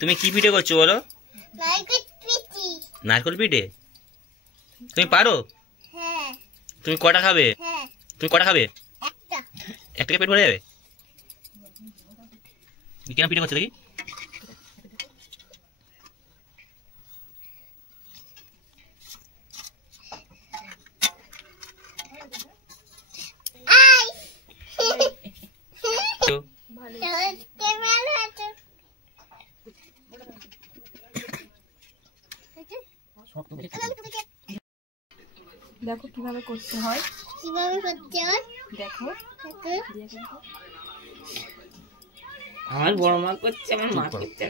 তুমি কি পিঠে করছো বলো? নারকেল পিঠে। তুমি পারো? তুমি কটা খাবে? তুমি কটা খাবে? একটা পেট ভরে যাবে? কেন পিঠে করছো দেখি? দেখো কিভাবে করতে হয়, দেখো। আমার বড় মা করছে, আমার মা করছে।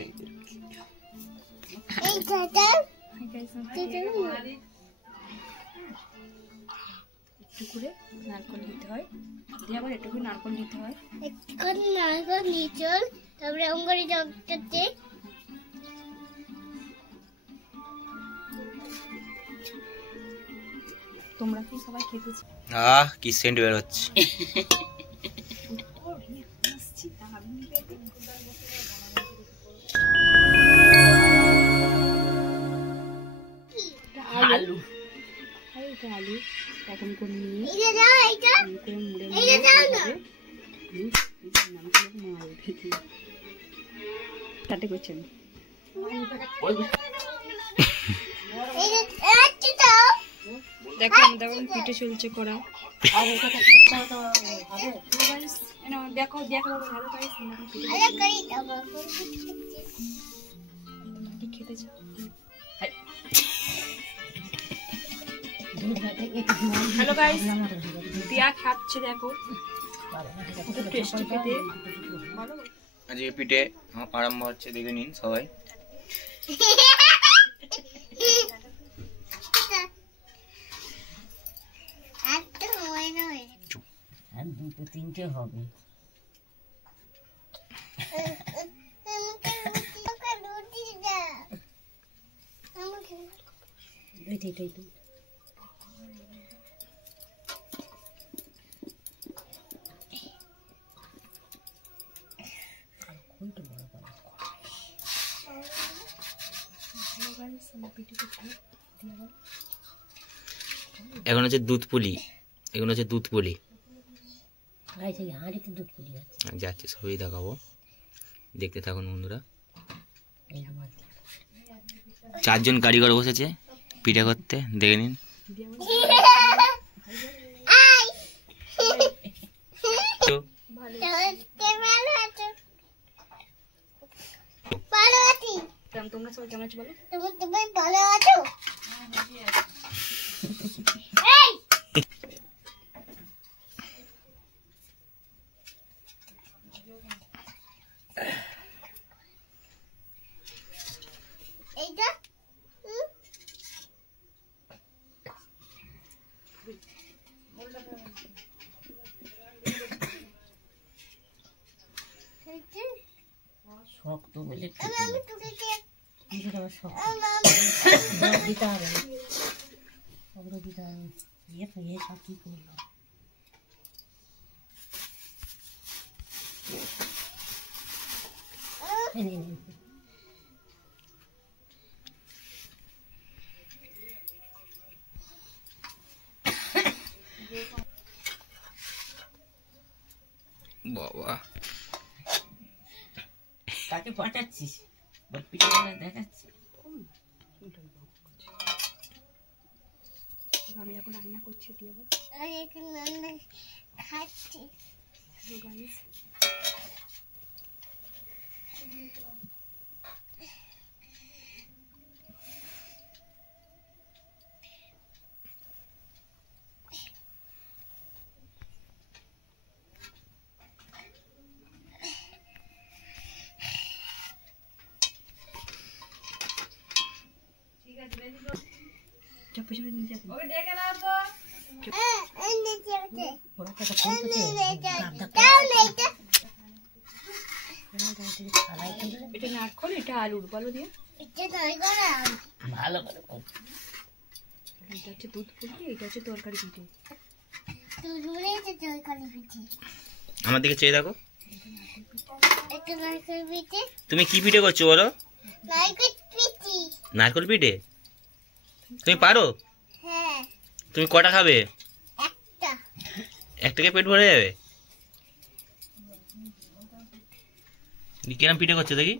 একটু করে নারকেল দিতে হয়, দিয়ে আবার একটু করে নারকেল দিতে হয়। তারপরে অঙ্গারি জগতে তোমরা কি সবাই খেতেছো? কি সেন্ট বের হচ্ছে। আলু আলু এখন করে নিয়ে কাটে করছেন। দেখো দেখুন পিঠে চলছে করা। দেখো দেখো ভালো খেতে চাও? হ্যালো গাইস, দিয়া খাচ্ছে দেখো, টেস্টি খেতে। আজকে পিঠে আরম্ভ হচ্ছে, দেখে নিন সবাই। দুটো তিনটে হবে। এখন হচ্ছে দুধ পুলি, এখন হচ্ছে দুধ পুলি যাচ্ছে, সবই দেখাবো, দেখতে থাকুন বন্ধুরা। 4 জন কারিগর বসেছে পিঠে করতে, দেখে নিন। তোমরা সবাই কেমন আছো বলো? তুমি ভালো আছো? এইটা শক্ত বলে আমি তোকে দিতে হবে, ওগুলো দিতে হবে। সব কি করলো? বাবা কাকে পাঠাচ্ছিস? পিঠে দেখাচ্ছি। আমি এখন রান্না করছি, খাচ্ছি। পেছনে নিয়ে যাবে। এটা নারকেল, এটা আলুর বলো দিয়ে ভালো করে। এটা হচ্ছে দুধ পুলি, এটা হচ্ছে তরকারি পিঠে। আমার দিকে চেয়ে দেখো। তুমি কি পিঠে করছো বলো? নারকেল পিঠি। নারকেল পিঠে তুমি পারো? হ্যাঁ, তুমি কটা খাবে? একটা। একটাকে পেট ভরে যাবে? কিরম পিঠে করছে দেখি?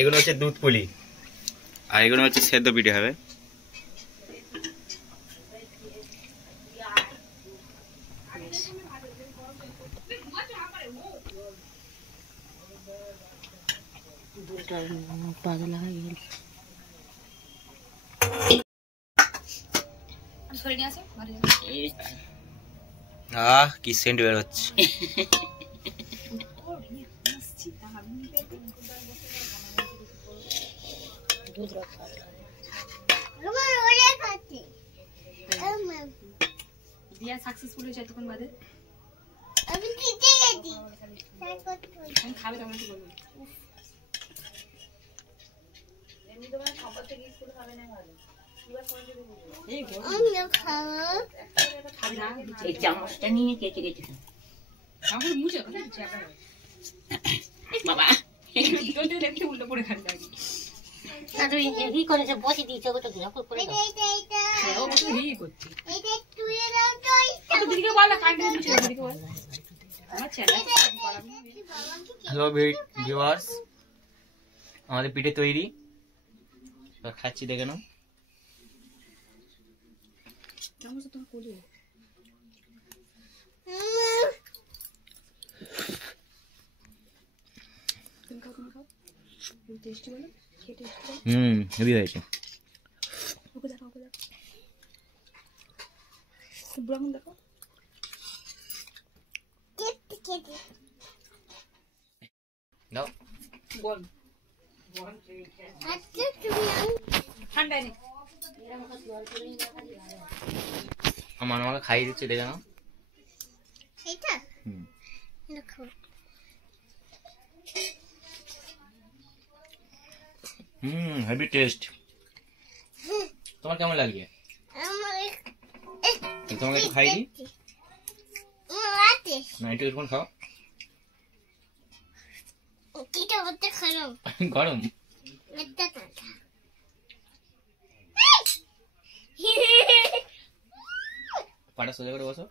এগুলো হচ্ছে দুধ পুলি আর এগুলো হচ্ছে সেদ্ধ পিঠে হবে। পাতলা হয়ে গেল। আহ কি সেন্ট বের হচ্ছে। আমার ওরে খাচ্ছে। দিয়া সাকসেসফুল হয়েছে এতক্ষণ বাদে। আমি জিতে গেছি। আমি খাবে তখন কি বলবো? আমিও খাবো। খাবে না? এই চামচটা নিয়ে কেটে কেটে খাও। আমাকে মুছে বাবা দেখতে উল্টো পড়ে খাবে আগে। কি করেছে বসে দিয়েছে ওটা ঘুরা করে এটা এটা এটা ও তো হেই করছে। এটা তুলে দাও তো এটা। তো দিদিকে বল না কাটতে দিচ্ছে দিদিকে বল। আমার চ্যানেল হ্যালো ভিউয়ার্স, আমাদের পিঠে তৈরি, এবার খাচ্ছি দেখে নাও। কেমন তো তোমার কোলে তুমি খাও টেস্টি বলো খেয়ে টেস্টি বলো। হেভি হয়েছে। ওকে দেখো ব্রাউন দেখো। কেটে কেটে দাও বল আচ্ছা তুমি ঠান্ডা নেই। আমার আমাকে খাইয়ে দিচ্ছে দেখে নাও। এটা হুম দেখো হেভি টেস্ট। তোমার কেমন লাগছে? আমার তোমাকে একটু খাই দিই রাতে না, একটু এরকম খাও। কিটা করতে খারাপ গরম একটা টাকা পাটা সোজা করে বসো।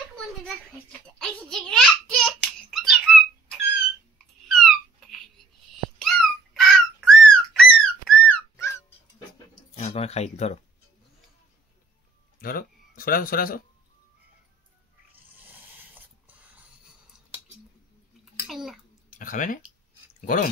এক মন্দির রাখতে এই যে রাতে হ্যাঁ তোমাকে খাই দিই, ধরো ধরো, সরাসো। খাবে না? গরম।